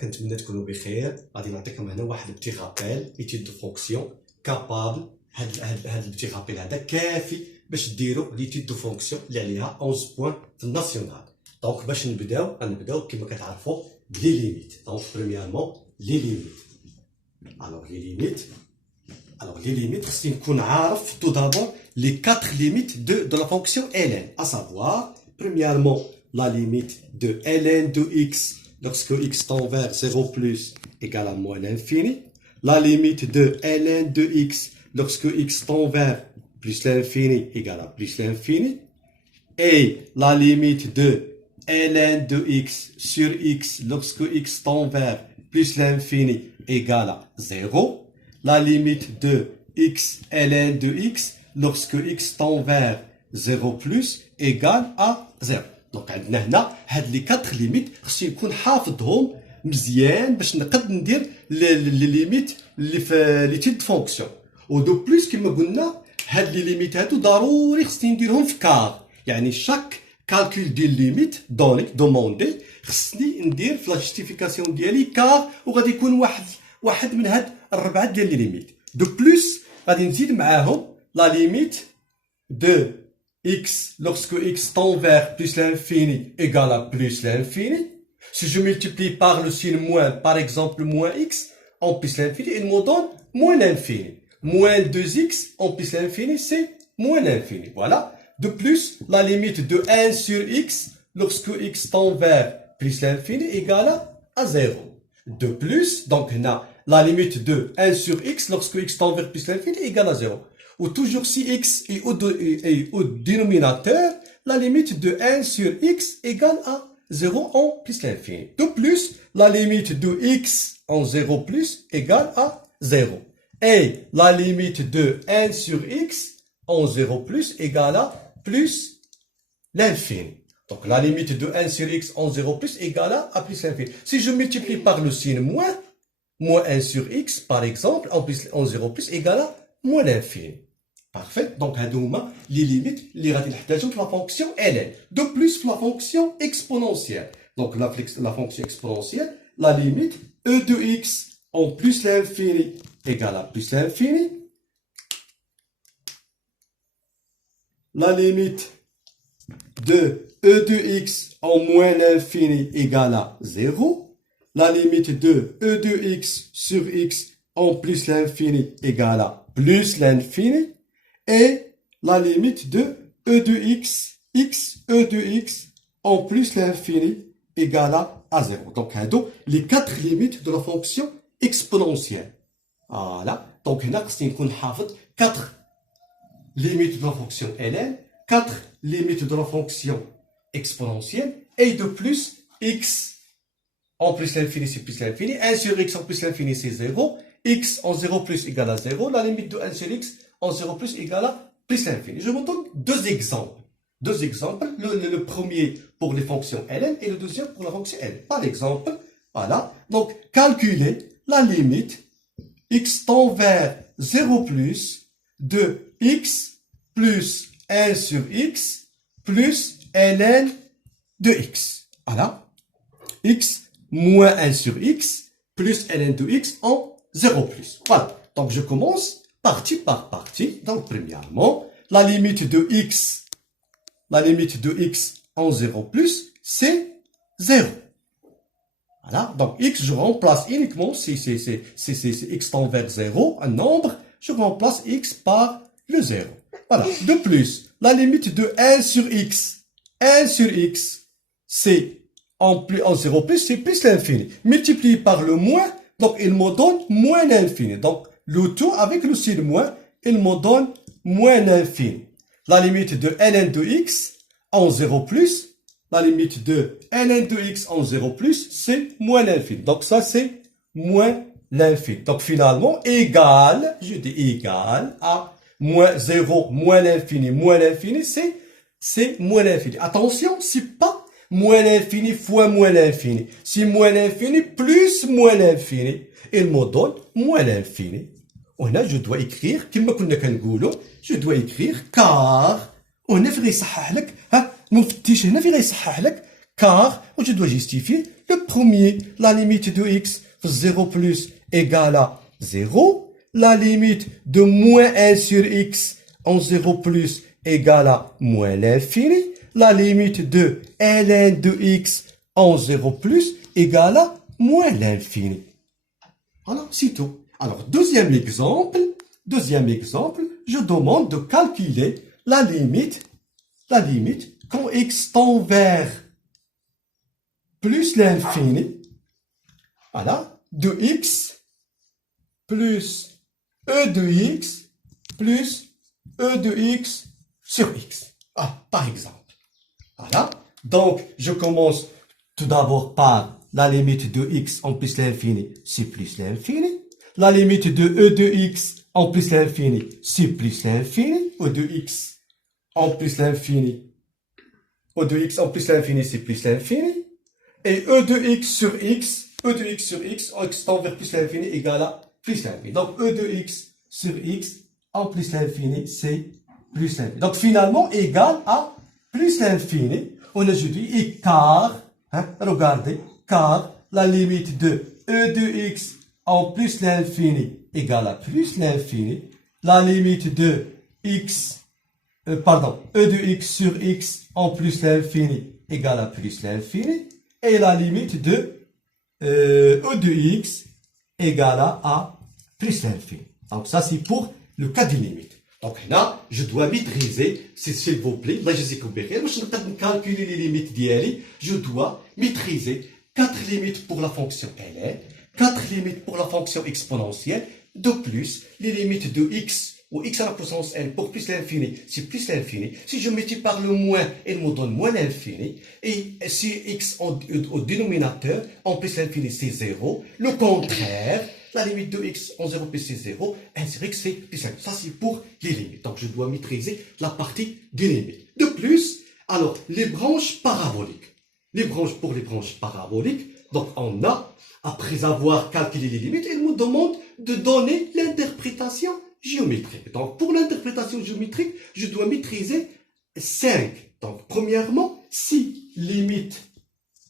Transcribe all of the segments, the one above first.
كنتمنى تكونوا بخير. غادي نعطيكم هنا واحد البتي غابيل ايتيد دو فونكسيون كابابل. هاد البتي غابيل هذا كافي باش ديروا ليتيد دو فونكسيون اللي عليها 11 بوين في الناسيونال. دونك باش غنبداو كما كتعرفوا بلي ليميت. دونك بريميرمون لي ليميت. Alors les limites, خصني نكون عارف tout d'abord les 4 limites de la fonction ln, à savoir premièrement la limite de ln de x lorsque x tend vers 0 plus égale à moins l'infini, la limite de ln de x lorsque x tend vers plus l'infini égale à plus l'infini, et la limite de ln de x sur x lorsque x tend vers plus l'infini égale à 0, la limite de x ln de x lorsque x tend vers 0 plus égale à 0. Donc عندنا هنا هاد لي 4 ليميت خصني نكون حافظهم مزيان باش نقد ندير لي ليميت اللي في لي تيد فونكسيون. ودو بليس كما قلنا هاد لي ليميت هادو ضروري خصني نديرهم في كار، يعني شاك كالكول ديال ليميت دوموندي خصني ندير في لا جوستيفيكاسيون ديالي كار، وغادي يكون واحد من هاد الربعه ديال لي ليميت. دو بليس غادي نزيد معاهم لا ليميت de x lorsque x tend vers plus l'infini égale à plus l'infini. Si je multiplie par le signe moins, par exemple moins x en plus l'infini, il me donne moins l'infini. Moins 2x en plus l'infini, c'est moins l'infini. Voilà. De plus, la limite de 1 sur x lorsque x tend vers plus l'infini égale à 0. De plus, donc la limite de 1 sur x lorsque x tend vers plus l'infini égale à 0. Ou toujours si x est au dénominateur, la limite de 1 sur x égale à 0 en plus l'infini. De plus, la limite de x en 0 plus égale à 0. Et la limite de 1 sur x en 0 plus égale à plus l'infini. Donc la limite de 1 sur x en 0 plus égale à plus l'infini. Si je multiplie par le signe moins 1 sur x par exemple en 0 plus égale à moins l'infini. Parfait. Donc, les limites, les radications de la fonction ln. De plus, la fonction exponentielle. Donc, la fonction exponentielle, la limite e de x en plus l'infini égale à plus l'infini. La limite de e de x en moins l'infini égale à 0. La limite de e de x sur x en plus l'infini égale à plus l'infini. Et la limite de e de x e de x en plus l'infini égale à 0. Donc, les 4 limites de la fonction exponentielle. Voilà. Donc, on a 4 limites de la fonction ln, 4 limites de la fonction exponentielle, et de plus, x en plus l'infini, c'est plus l'infini, 1 sur x en plus l'infini, c'est 0, x en 0 plus égale à 0, la limite de 1 sur x en 0 plus égale à plus l'infini. Je vous donne deux exemples. Le premier pour les fonctions ln et le deuxième pour la fonction n. Par exemple, voilà. Donc, calculez la limite x tend vers 0 plus de x plus 1 sur x plus ln de x. Voilà. X moins 1 sur x plus ln de x en 0 plus. Voilà. Donc, je commence partie par partie. Donc, premièrement, la limite de x en 0 plus, c'est 0. Voilà. Donc, x, je remplace uniquement, si x tend vers 0, un nombre, je remplace x par le 0. Voilà. De plus, la limite de 1 sur x, c'est en 0 plus, c'est plus l'infini. Multiplié par le moins, donc il me donne moins l'infini. Donc, le tout avec le signe moins, il me donne moins l'infini. La limite de ln de x en 0 plus, la limite de ln de x en 0 plus, c'est moins l'infini. Donc ça, c'est moins l'infini. Donc finalement, égal, je dis égal à moins 0, moins l'infini, c'est moins l'infini. Attention, c'est pas moins l'infini fois moins l'infini. C'est moins l'infini plus moins l'infini. Il me donne moins l'infini. وهنا je dois écrire كما كنا كنقولوا je dois écrire car وهنا في غيصحح لك المفتش هنا في غيصحح لك car je dois justifier le premier. La limite de x 0 plus égale à 0. La limite de moins 1 sur x en 0 plus égale à moins l'infini. La limite de ln de x en 0 plus égale à moins l'infini. Voilà, c'est tout. Alors, deuxième exemple, je demande de calculer la limite quand x tend vers plus l'infini, voilà, de x plus e de x plus e de x sur x. Ah, par exemple. Voilà. Donc, je commence tout d'abord par la limite de x en plus l'infini, c'est plus l'infini. La limite de e de x en plus l'infini, c'est plus l'infini. E de x en plus l'infini. E de x en plus l'infini, c'est plus l'infini. Et e de x sur x, en x tend vers plus l'infini égale à plus l'infini. Donc, e de x sur x en plus l'infini, c'est plus l'infini. Donc, finalement, égal à plus l'infini. On a dit, et car, hein, regardez, car la limite de e de x en plus l'infini égale à plus l'infini. La limite de x, e de x sur x en plus l'infini égale à plus l'infini. Et la limite de e de x égale à plus l'infini. Donc ça c'est pour le cas des limites. Donc là, je dois maîtriser, s'il vous plaît, là je sais que je vais calculer les limites d'IRI, je dois maîtriser 4 limites pour la fonction ln, 4 limites pour la fonction exponentielle, de plus les limites de x ou x à la puissance n pour plus l'infini, c'est plus l'infini. Si je multiplie par le moins, il me donne moins l'infini. Et si x au dénominateur, en plus l'infini, c'est 0. Le contraire, la limite de x en 0 plus c'est 0, ainsi que c'est plus l'infini. Ça, c'est pour les limites. Donc, je dois maîtriser la partie des limites. De plus, alors, les branches paraboliques. Pour les branches paraboliques, donc on a, après avoir calculé les limites, il me demande de donner l'interprétation géométrique. Donc, pour l'interprétation géométrique, je dois maîtriser 5. Donc, premièrement, si limite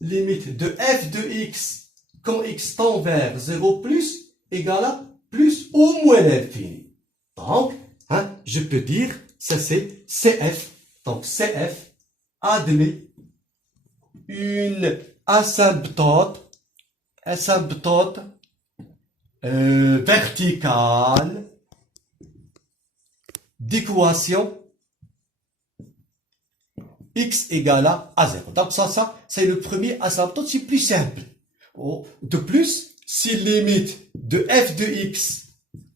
de f de x quand x tend vers 0 plus égale à plus ou moins l'infini. Donc, hein, je peux dire, ça c'est CF. Donc, CF admet une asymptote verticale d'équation x égale à 0. Donc ça c'est le premier asymptote, c'est plus simple. De plus, si limite de f de x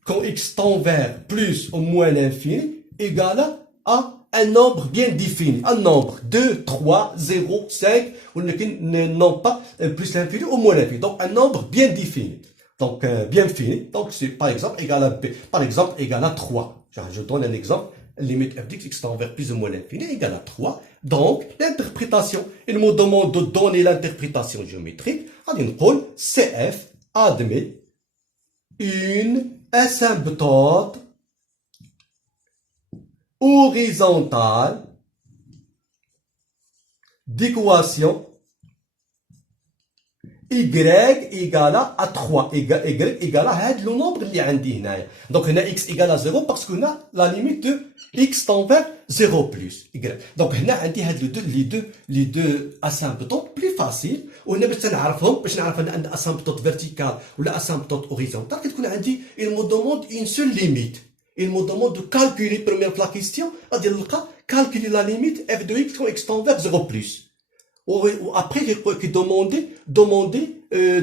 quand x tend vers plus ou moins l'infini égale à un nombre bien défini, un nombre 2, 3, 0, 5, ou non pas plus l'infini ou moins l'infini. Donc un nombre bien défini. Donc bien fini. Donc c'est par exemple égal à b. Par exemple égal à 3. Je donne un exemple. Limite f de x tend vers plus ou moins l'infini égale à 3. Donc l'interprétation, il me demande de donner l'interprétation géométrique. On dit CF admet une asymptote horizontale d'équation y égale à 3. Y égale à le nombre اللي عندي هنايا. Donc هنا x égale à 0 parce qu'on a la limite de x tend vers 0 plus y. Donc هنا عندي هاد les deux asymptotes plus faciles. وهنا باش نعرفهم باش نعرف ان asymptote verticale ولا asymptote horizontale كتكون عندي il me demande une seule limite. Il me demande de calculer première la question, غادي نلقى calculer la limite f de x quand x tend vers 0 plus. Après, il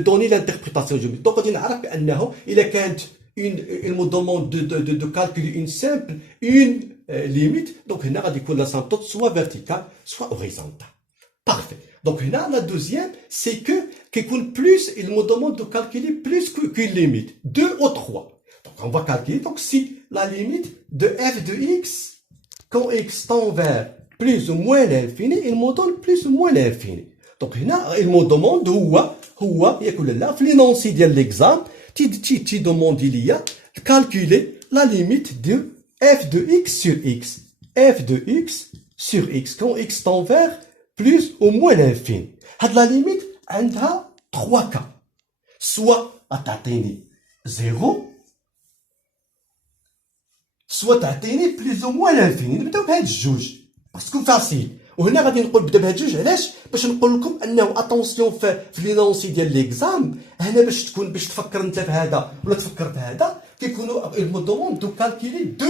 donner l'interprétation géométrique. Donc, on il me demande de calculer une limite. Donc, on a l'asymptote soit verticale, soit horizontale. Parfait. Donc, la deuxième, c'est que, il me demande de calculer plus qu'une limite. 2 ou 3. Donc, on va calculer. Donc, si la limite de f de x, quand x tend vers plus ou moins l'infini, il me donne plus ou moins l'infini. Donc, il me demande l'énoncé de l'exemple, tu demandes il y a calculer la limite de f de x sur x. F de x sur x, quand x tend vers plus ou moins l'infini. هاد لا ليميت عندها 3 كا، سوا تعطيني 0 سوا تعطيني بليز او موان لانفيني. نبداو بهاد الجوج باسكو فاسيل، وهنا غادي نبدا بهاد الجوج علاش؟ باش نقول لكم انه اتونسيون في لينونسي ديال ليكزام هنا باش تفكر انت في هذا ولا تفكر في هذا، كيكونوا المدومون دو كالكيلي دو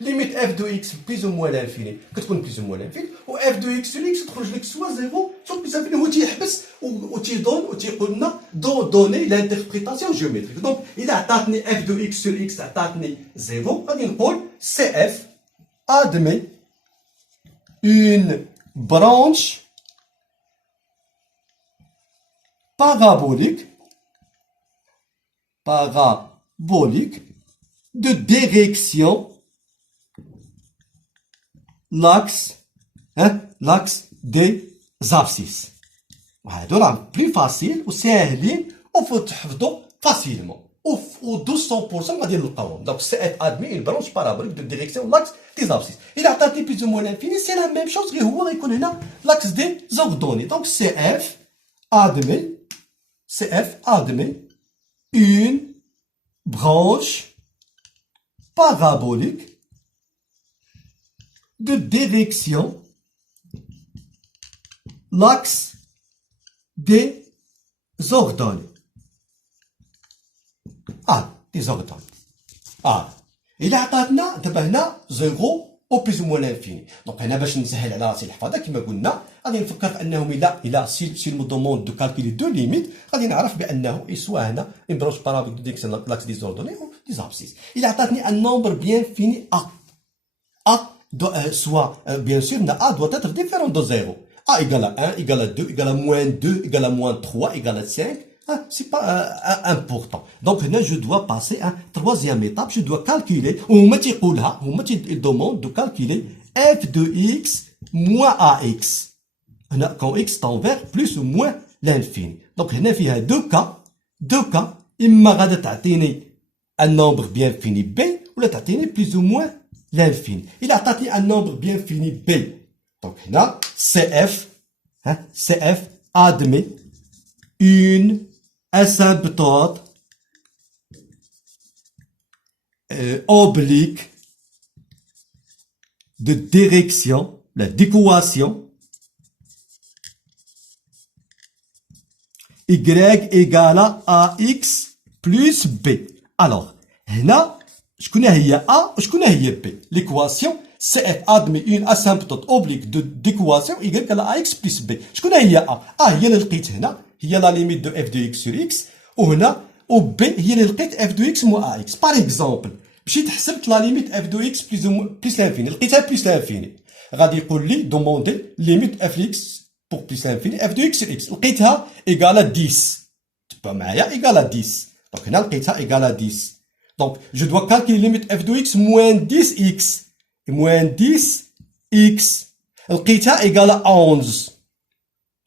ليميت اف دو اكس بليز او موان لانفيني، كتكون بليز او موان لانفيني، و اف دو اكس سور اكس تخرج لك سوا 0 سوا بليز لانفيني. هو تيحبس وتيقول لنا دوني لانتربريتاسيون جيومتريك. دونك اذا عطاتني اف دو اكس سور اكس عطاتني 0 غادي نقول سي اف ادمي une branche parabolique de direction l'axe des abscisses. هادو راه بلي فاسيل وساهلين وتحفظوا فاسيلمون و 200% غادي نلقاوهم. دونك سي اف ادمي اون برونش بارابوليك دو ديريكسيون لاكس دي زابسيس. الا عطاتني بلوز او موان لانفيني سي لا ميم شوز، غير هو غيكون هنا لاكس دي زوردوني. دونك سي اف ادمي اون برونش parabolique de direction l'axe des ordonnées. des ordonnées. إلا عطاتنا دابا هنا 0 او بليز او موان لانفيني. دونك هنا باش نسهل على راسي الحفاظه كما قلنا غادي نفكر في انهم الى سي مو دوموند دو كالكولي دو ليميت غادي نعرف بانه سوا هنا اون بروش بارابوليك دو ديريكسيون لاكس دي زوردوني او دي زابسيس. إلا عطاتني ان نومبر بيان فيني soit bien sûr A doit être différent de 0. A égale à 1, égale à 2, égale à moins 2, égale à moins 3, égale à 5. C'est pas important. Donc là, je dois passer à troisième étape. Je dois calculer, on me demande de calculer f de x moins ax. Quand x tend vers plus ou moins l'infini. Donc là, il y a deux cas. إما غادي تعطيني un nombre bien fini b ولا تعطيني plus ou moins l'infini. Il a tapé un nombre bien fini B. Donc là, CF admet une asymptote oblique de direction, d'équation y égale à ax plus b. Alors, là, شكون هي A وشكون هي B؟ l'équation CF admet une asymptote oblique d'équation y égale à x plus b. شكون هي A؟ هي اللي لقيت هنا، هي لا ليميت دو f de x sur x، وهنا و B هي اللي لقيت f de x moins ax. باغ اكزومبل مشيت حسبت لا ليميت f de x plus l'infini، لقيتها plus l'infini، غادي يقول لي دوموندي ليميت f de x pour plus l'infini f de x sur x، لقيتها égale à 10. تبع معايا égale à 10. دونك هنا لقيتها égale à 10. Donc, je dois calculer limite f de x moins 10x. Moins 10x. لقيتها égale à 11.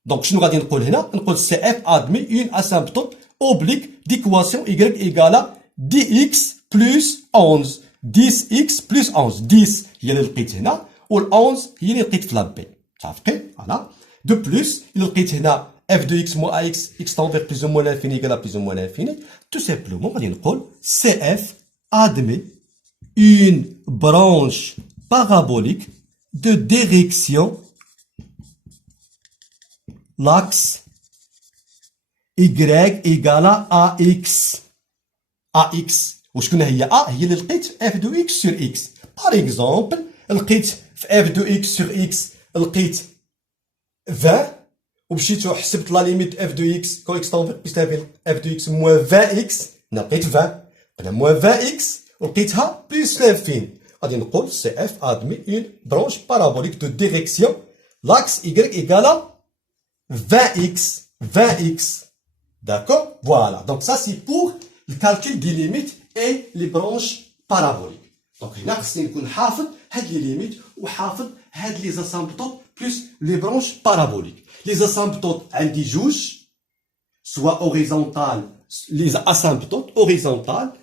Donc, شنو غادي نقول هنا؟ نقول CF admet une asymptote oblique d'équation y égale à 10x plus 11. 10x plus 11. 10 هي اللي لقيت هنا، وال 11 هي اللي لقيت في لا بي. متفقين؟ فوالا. دو بلوس إلا لقيت هنا f de x moins ax x tend vers plus ou moins l'infini égale à plus ou moins l'infini, tout simplement غادي نقول CF admet une branche parabolique de direction l'axe y égale à ax. وشكون هي A؟ هي اللي لقيت f de x sur x. par exemple لقيت في f de x sur x لقيت 20 ومشيت وحسبت لا ليميت f de x quand x tend vers plus l'infini f de x moins 20x لقيت 20 قلنا moins 20x ولقيتها plus l'infini. غادي نقول CF admet une branche parabolique de direction l'axe y égale à 20x. D'accord? Voilà. Donc ça c'est pour le calcul des limites et les branches paraboliques. Donc هنا خصني نكون حافظ هاد لي ليميت وحافظ هاد لي اسامبتوت plus les branches paraboliques. Les asymptotes عندي جوج، soit horizontales، les asymptotes horizontales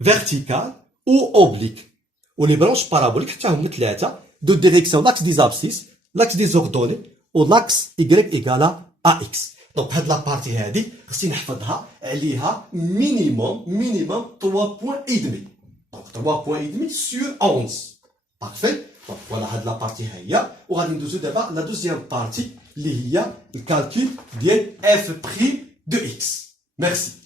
verticales ou obliques. و les branches paraboliques حتى هما ثلاثة de direction l'axe des abscisses, l'axe des ordonnées ou l'axe y égale à AX. Donc, هاد la partie هادي خصني نحفظها عليها minimum 3 points et demi. Donc, 3 points et demi sur 11. Parfait. Donc, voilà, هاد la partie هي. وغادي ندوزو دابا la deuxième partie اللي هي الكالكول ديال f' de x. Merci.